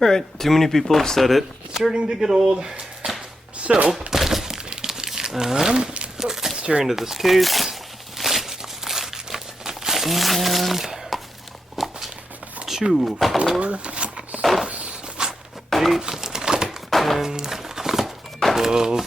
Alright, too many people have said it. It's starting to get old. So, let's tear into this case. And 2, 4, 6, 8, 10, 12,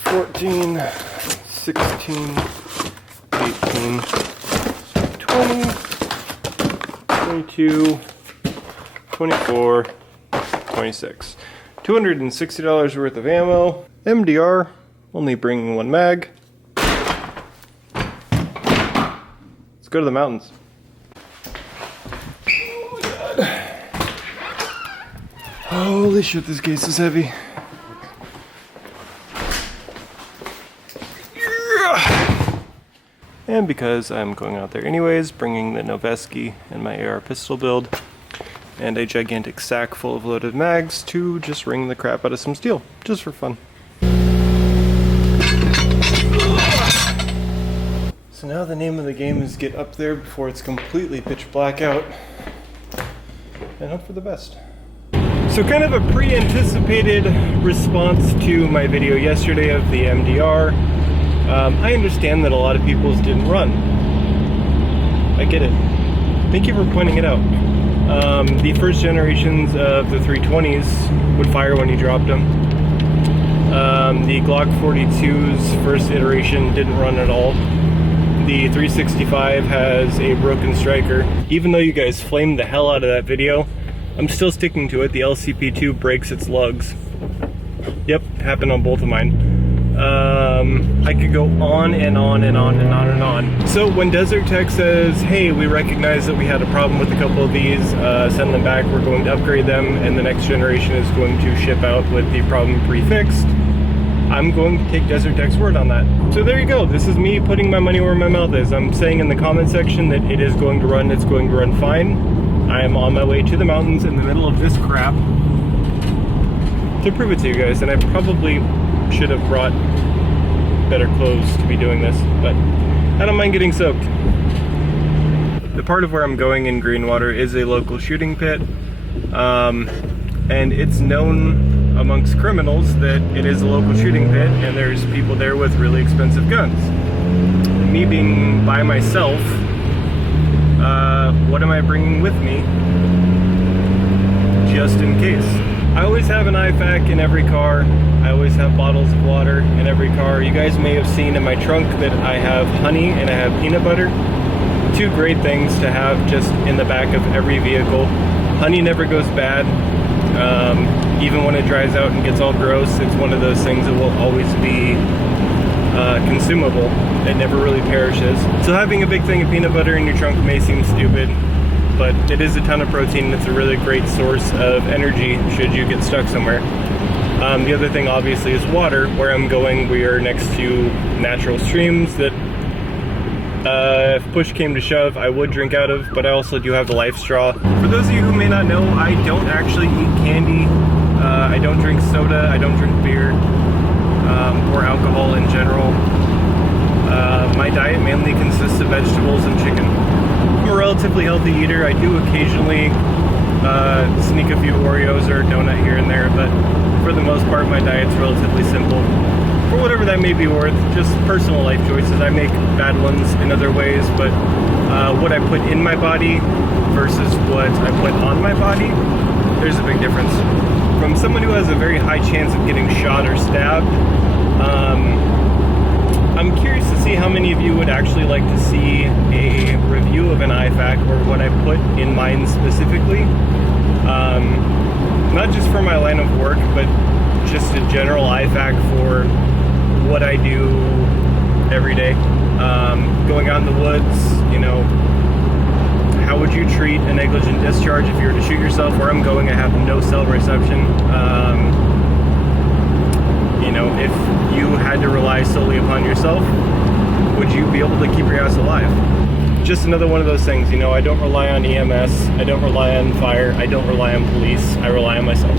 14, 16, 18, 20, 22, 24, 26. $260 worth of ammo. MDR, only bringing 1 mag. Let's go to the mountains. Oh my god. Holy shit, this case is heavy. And because I'm going out there anyways, bringing the Noveske and my AR pistol build, and a gigantic sack full of loaded mags to just wring the crap out of some steel, just for fun. So now the name of the game is get up there before it's completely pitch black out, and hope for the best. So kind of a pre-anticipated response to my video yesterday of the MDR. I understand that a lot of people's didn't run. I get it. Thank you for pointing it out. The first generations of the 320s would fire when you dropped them. The Glock 42's first iteration didn't run at all. The 365 has a broken striker. Even though you guys flamed the hell out of that video, I'm still sticking to it. The LCP2 breaks its lugs. Yep, happened on both of mine. I could go on and on and on and on and on. So when Desert Tech says, hey, we recognize that we had a problem with a couple of these, send them back, we're going to upgrade them, and the next generation is going to ship out with the problem pre-fixed, I'm going to take Desert Tech's word on that. So there you go. This is me putting my money where my mouth is. I'm saying in the comment section that it is going to run, it's going to run fine. I am on my way to the mountains in the middle of this crap to prove it to you guys, and I probably should have brought better clothes to be doing this, but I don't mind getting soaked. The part of where I'm going in Greenwater is a local shooting pit, and it's known amongst criminals that it is a local shooting pit and there's people there with really expensive guns. Me being by myself, what am I bringing with me just in case? I always have an IFAK in every car. I always have bottles of water in every car. You guys may have seen in my trunk that I have honey and I have peanut butter. 2 great things to have just in the back of every vehicle. Honey never goes bad. Even when it dries out and gets all gross, it's one of those things that will always be consumable. It never really perishes. So having a big thing of peanut butter in your trunk may seem stupid, but it is a ton of protein and it's a really great source of energy should you get stuck somewhere. The other thing obviously is water. Where I'm going, we are next to natural streams that if push came to shove, I would drink out of, but I also do have the life straw. For those of you who may not know, I don't actually eat candy. I don't drink soda, I don't drink beer, or alcohol in general. My diet mainly consists of vegetables and chicken. I'm a relatively healthy eater. I do occasionally sneak a few Oreos or a donut here and there, but for the most part my diet's relatively simple. For whatever that may be worth, just personal life choices. I make bad ones in other ways, but what I put in my body versus what I put on my body, there's a big difference. From someone who has a very high chance of getting shot or stabbed, I'm curious to see how many of you would actually like to see a review of an IFAK or what I put in mine specifically. Not just for my line of work, but just a general IFAK for what I do every day. Going out in the woods, you know, how would you treat a negligent discharge if you were to shoot yourself? Where I'm going, I have no cell reception. You know, if you had to rely solely upon yourself, would you be able to keep your ass alive? Just another one of those things, you know, I don't rely on EMS, I don't rely on fire, I don't rely on police, I rely on myself.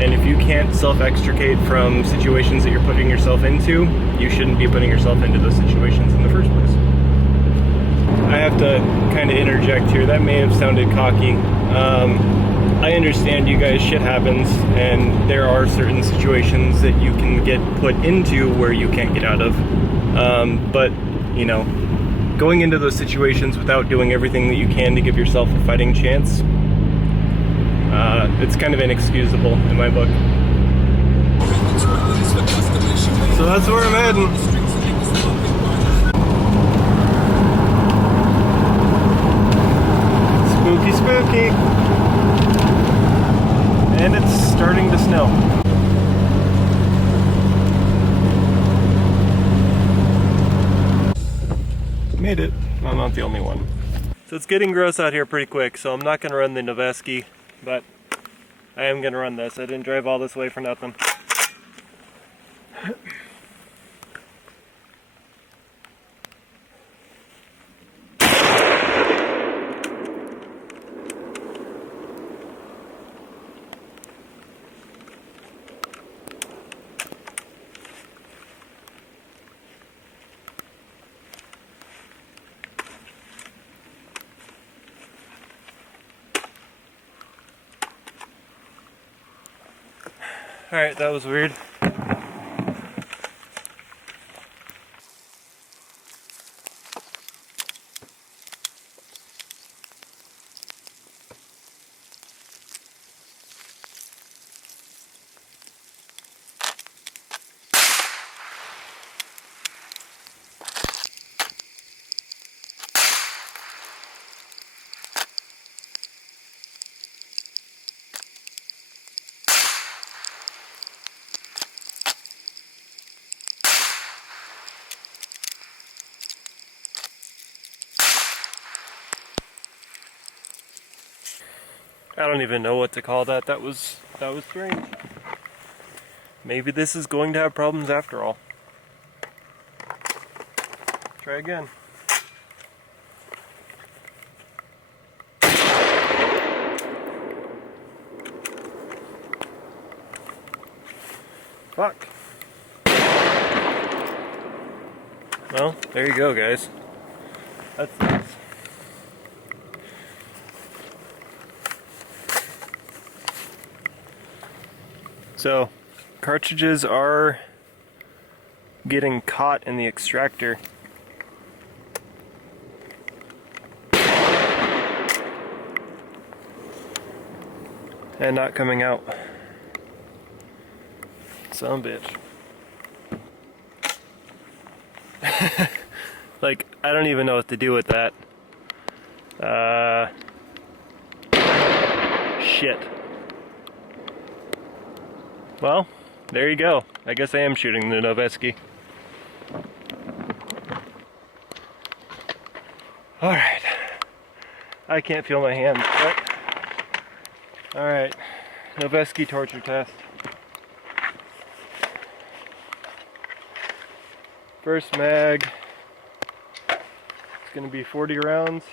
And if you can't self-extricate from situations that you're putting yourself into, you shouldn't be putting yourself into those situations in the first place. I have to kind of interject here. That may have sounded cocky. I understand you guys, shit happens, and there are certain situations that you can get put into where you can't get out of. But, you know, going into those situations without doing everything that you can to give yourself a fighting chance, it's kind of inexcusable in my book. So that's where I'm heading. Spooky, spooky. And it's starting to snow. Made it. I'm not the only one. So it's getting gross out here pretty quick, so I'm not going to run the Noveske, but I am going to run this. I didn't drive all this way for nothing. Alright, that was weird. I don't even know what to call that. That was strange. Maybe this is going to have problems after all. Try again. Fuck. Well, there you go, guys. That's nice. So, cartridges are getting caught in the extractor. And not coming out. Son of a bitch. Like, I don't even know what to do with that. Shit. Well, there you go. I guess I am shooting the Noveske. Alright. I can't feel my hands, but... Alright. Noveske torture test. First mag. It's gonna be 40 rounds.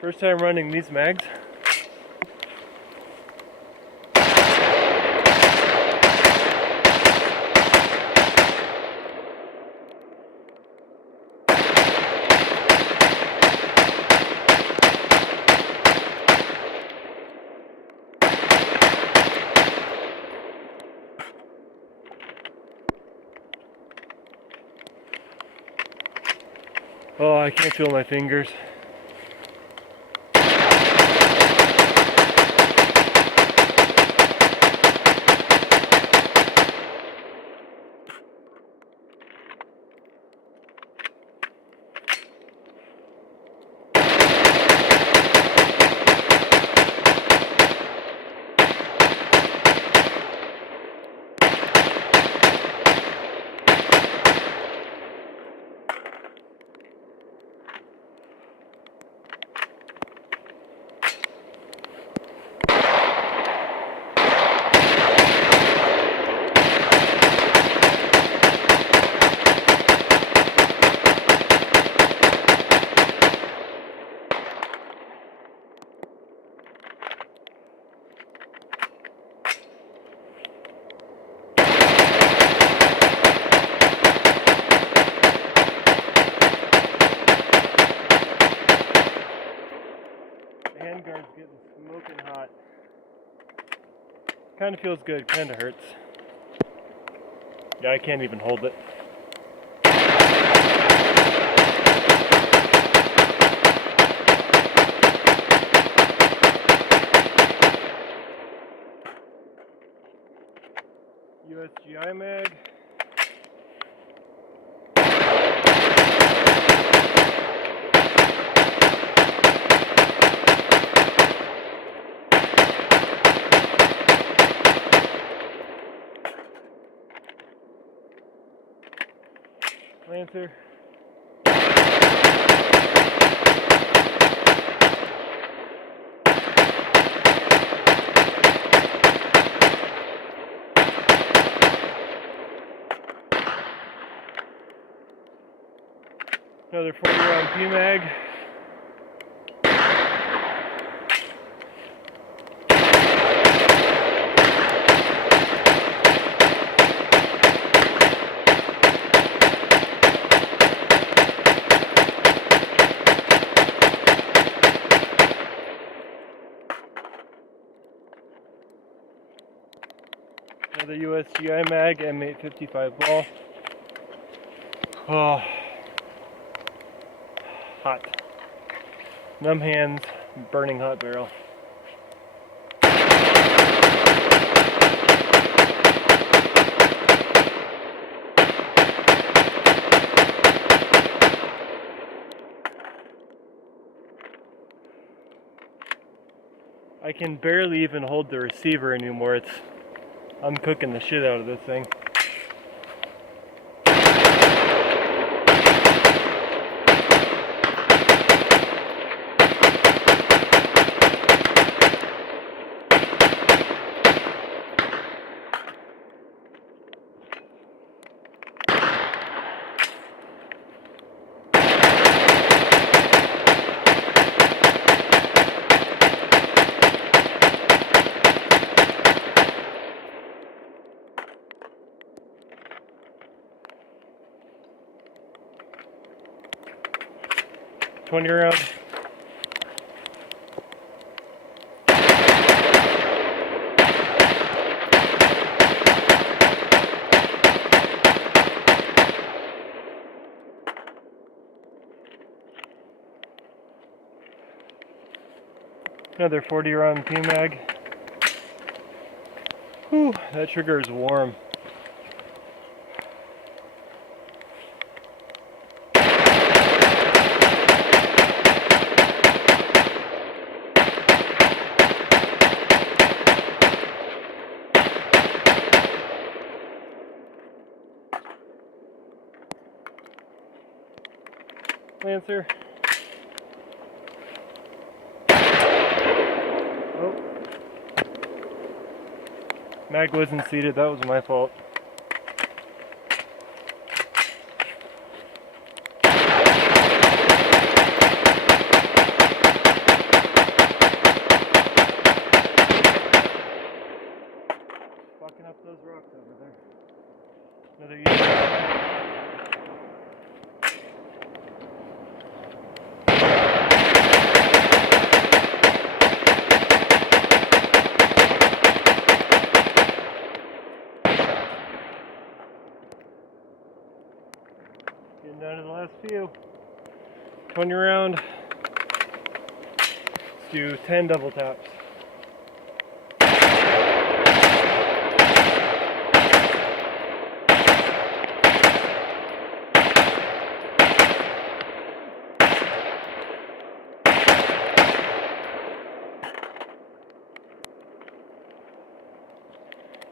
First time running these mags. Oh, I can't feel my fingers. Handguard's getting smoking hot. Kind of feels good, kind of hurts. Yeah, I can't even hold it. USGI mag. Lancer. Another 40-round PMag. Another USGI mag, M855 ball. Oh, hot. Numb hands, burning hot barrel. I can barely even hold the receiver anymore. I'm cooking the shit out of this thing. $20 round. Another 40-round PMag. Whew, that trigger is warm. Lancer. Oh. Mag wasn't seated, that was my fault. Fucking up those rocks over there. Another unit. Getting down to the last few. 20 round. Let's do 10 double taps.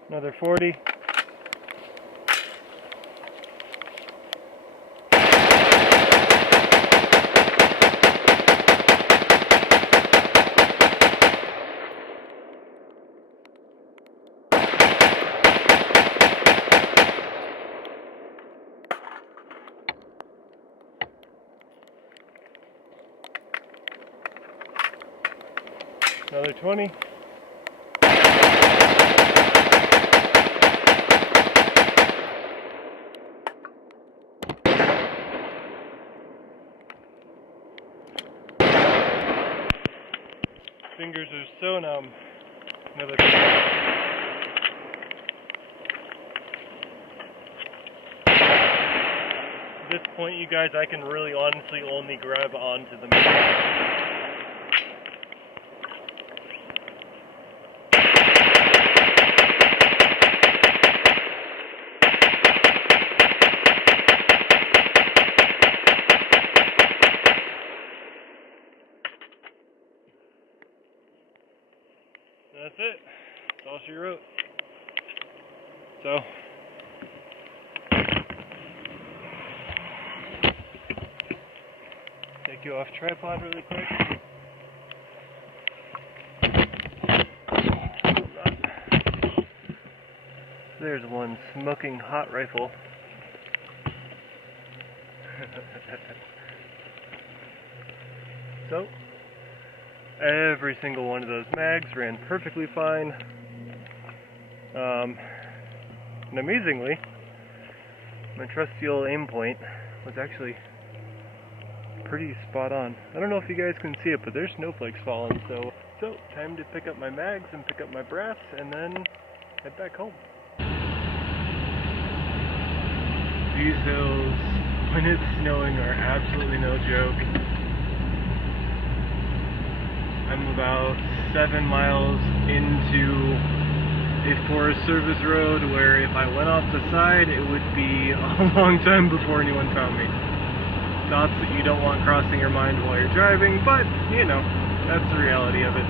Another 40. Another 20. Fingers are so numb. Another 20. At this point, you guys, I can really honestly only grab onto the mag. That's it. That's all she wrote. So, take you off tripod really quick. There's one smoking hot rifle. So, every single one of those mags ran perfectly fine. And amazingly, my trusty old aim point was actually pretty spot on. I don't know if you guys can see it, but there's snowflakes falling. So time to pick up my mags and pick up my brass and then head back home. These hills, when it's snowing, are absolutely no joke. I'm about 7 miles into a Forest Service road where if I went off the side, it would be a long time before anyone found me. Thoughts that you don't want crossing your mind while you're driving, but, you know, that's the reality of it.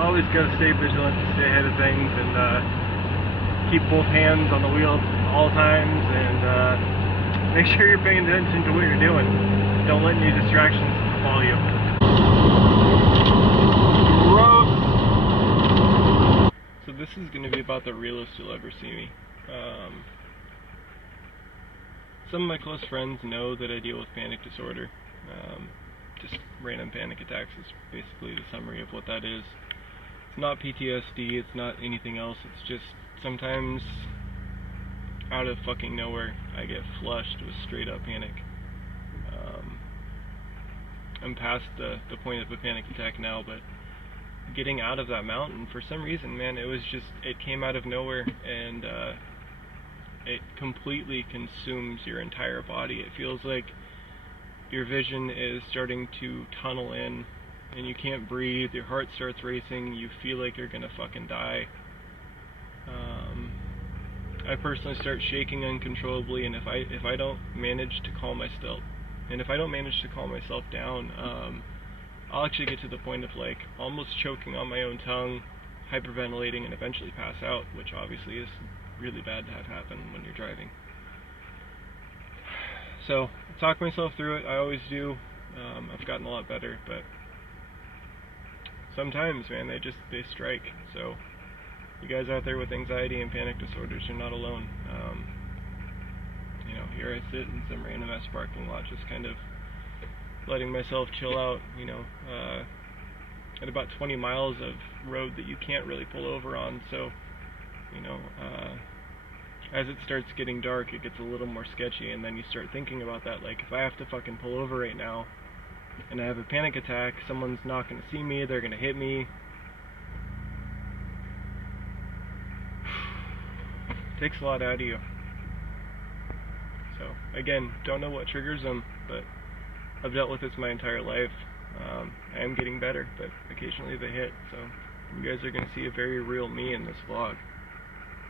Always gotta stay vigilant, stay ahead of things, and keep both hands on the wheel at all times, and make sure you're paying attention to what you're doing. Don't let any distractions follow you. So this is going to be about the realest you'll ever see me. Some of my close friends know that I deal with panic disorder. Just random panic attacks is basically the summary of what that is. It's not PTSD, it's not anything else, it's just sometimes out of fucking nowhere I get flushed with straight up panic. I'm past the point of a panic attack now, but getting out of that mountain, for some reason, man, it came out of nowhere, and it completely consumes your entire body. It feels like your vision is starting to tunnel in, and you can't breathe, your heart starts racing, you feel like you're gonna fucking die. I personally start shaking uncontrollably, and if I don't manage to calm myself, down, I'll actually get to the point of like almost choking on my own tongue, hyperventilating, and eventually pass out, which obviously is really bad to have happen when you're driving. So I talk myself through it. I always do. I've gotten a lot better, but sometimes, man, they strike. So you guys out there with anxiety and panic disorders, you're not alone. You know, here I sit in some random ass parking lot, just kind of letting myself chill out, you know, at about 20 miles of road that you can't really pull over on. So, you know, as it starts getting dark, it gets a little more sketchy, and then you start thinking about that, like, if I have to fucking pull over right now and I have a panic attack, someone's not going to see me, they're going to hit me. Takes a lot out of you. So, again, don't know what triggers them, but I've dealt with this my entire life. I am getting better, but occasionally they hit, so you guys are going to see a very real me in this vlog.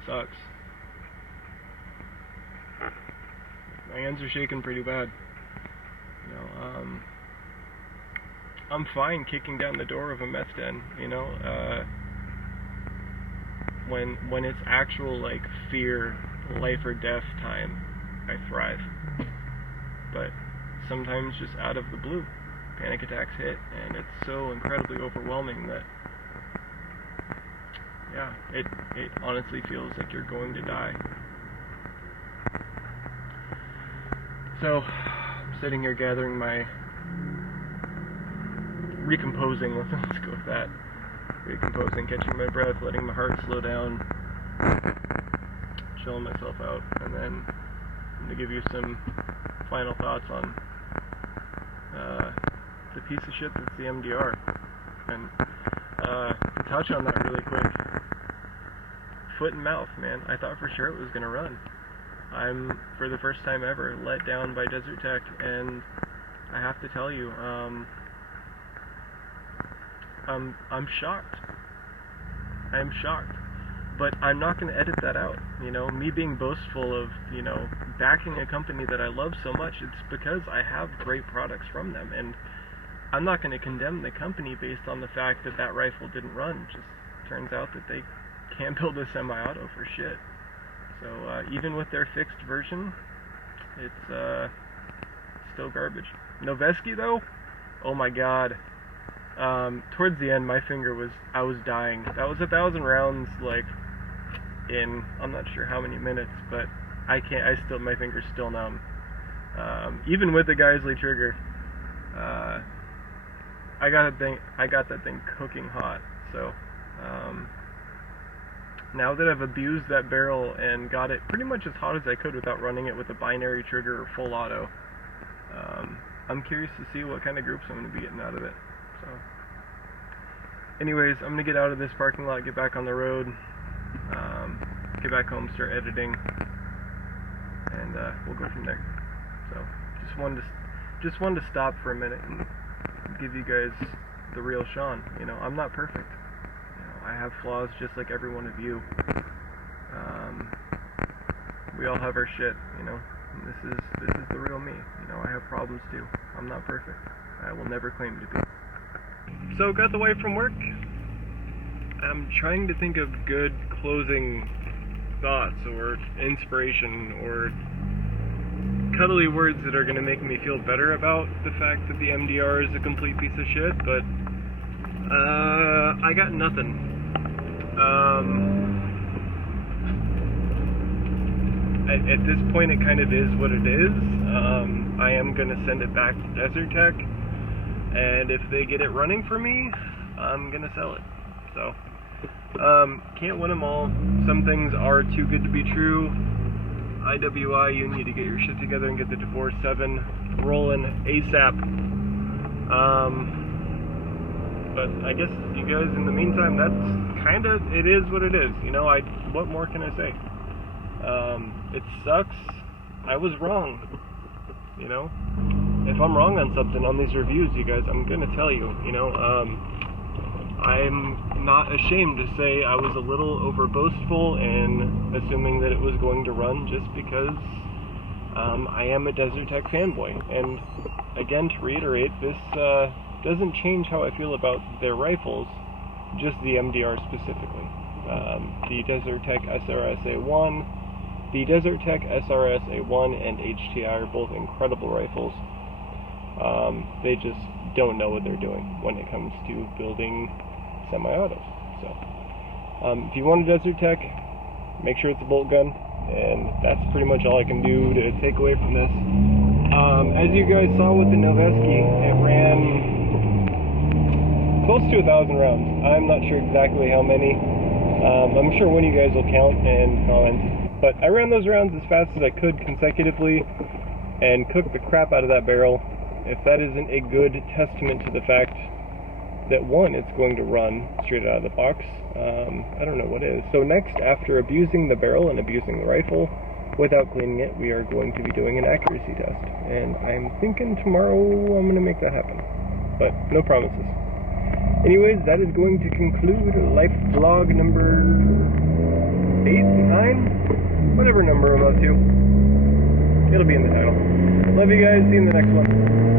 Sucks. My hands are shaking pretty bad. You know, I'm fine kicking down the door of a meth den, you know, when it's actual, like, fear, life or death time, I thrive. But sometimes just out of the blue, panic attacks hit, and it's so incredibly overwhelming that, yeah, it honestly feels like you're going to die. So, I'm sitting here gathering my, recomposing, let's go with that. Recomposing, catching my breath, letting my heart slow down, chilling myself out, and then I'm going to give you some final thoughts on the piece of shit that's the MDR. And to touch on that really quick, foot and mouth, man. I thought for sure it was going to run. I'm, for the first time ever, let down by Desert Tech, and I have to tell you, I'm shocked. I'm shocked. But I'm not going to edit that out. You know, me being boastful of, you know, backing a company that I love so much, it's because I have great products from them, and I'm not going to condemn the company based on the fact that that rifle didn't run. Just turns out that they can't build a semi-auto for shit. So even with their fixed version, it's still garbage. Noveske though, oh my god. Towards the end, my finger was, I was dying. That was 1,000 rounds, like, in, I'm not sure how many minutes, but my finger's still numb. Even with the Geisley trigger, I got that thing cooking hot. So, now that I've abused that barrel and got it pretty much as hot as I could without running it with a binary trigger or full auto, I'm curious to see what kind of groups I'm going to be getting out of it. So, anyways, I'm going to get out of this parking lot, get back on the road, get back home, start editing, and we'll go from there. So, just wanted to stop for a minute and give you guys the real Sean. You know, I'm not perfect. You know, I have flaws just like every one of you. We all have our shit, you know. And this is the real me. You know, I have problems too. I'm not perfect. I will never claim to be. So, got the way from work. I'm trying to think of good closing thoughts or inspiration or cuddly words that are going to make me feel better about the fact that the MDR is a complete piece of shit, but I got nothing. At this point it kind of is what it is. I am going to send it back to Desert Tech, and if they get it running for me, I'm going to sell it. So, can't win them all. Some things are too good to be true. IWI, you need to get your shit together and get the Divorce 7 rolling ASAP. But I guess you guys, in the meantime, that's kind of, it is what it is. You know, what more can I say? It sucks. I was wrong. You know? If I'm wrong on something on these reviews, you guys, I'm gonna tell you. You know, I'm not ashamed to say I was a little over boastful in assuming that it was going to run just because I am a Desert Tech fanboy. And again, to reiterate, this doesn't change how I feel about their rifles, just the MDR specifically. The Desert Tech SRS-A1, the Desert Tech SRS-A1 and HTI are both incredible rifles. They just don't know what they're doing when it comes to building semi-autos. So, if you want a Desert Tech, make sure it's a bolt gun, and that's pretty much all I can do to take away from this. As you guys saw with the Noveske, it ran close to 1,000 rounds. I'm not sure exactly how many. I'm sure one of you guys will count and comment. But I ran those rounds as fast as I could consecutively and cooked the crap out of that barrel. If that isn't a good testament to the fact that, one, it's going to run straight out of the box, I don't know what is. So next, after abusing the barrel and abusing the rifle, without cleaning it, we are going to be doing an accuracy test. And I'm thinking tomorrow I'm going to make that happen. But no promises. Anyways, that is going to conclude life vlog number 8, 9, whatever number I'm up to. It'll be in the title. Love you guys, see you in the next one.